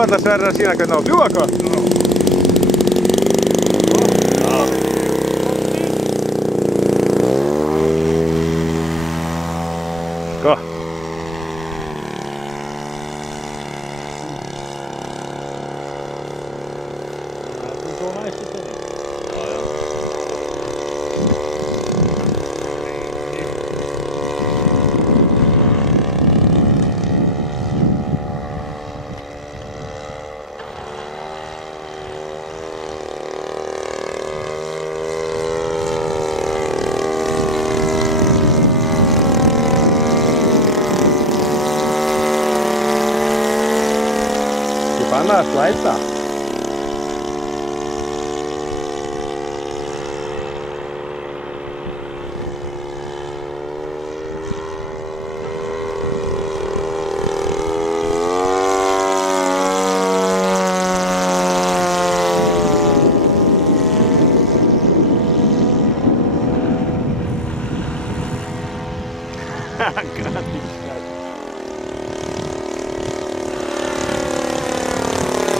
ætlar Sverrir að sýna hvernig á að fljúga eitthvað. Sko. Það er svo næst þetta. Bannað að slæta.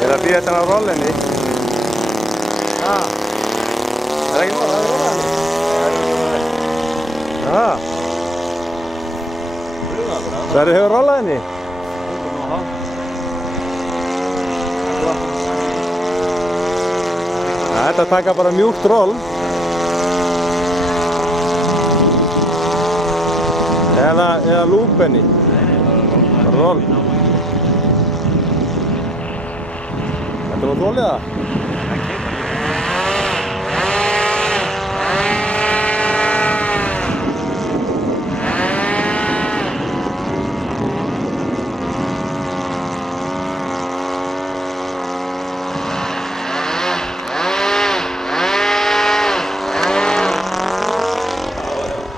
Ég er að býða þetta á rollinni. Það er ekki nóg, það er rólaðinni. Sverrir hefur rólaðinni. Þetta taka bara mjúkt roll. Eða lúpenni. Roll. Þetta var þólið það?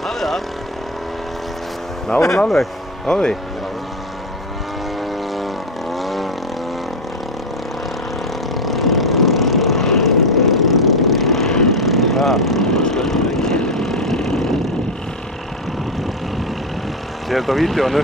Hafið það? Náðu hún alveg, á því. Sér þetta á vídeónu.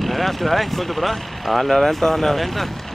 Nei, allt í það, komdu bara. Hann er að venda þannig að... Venda.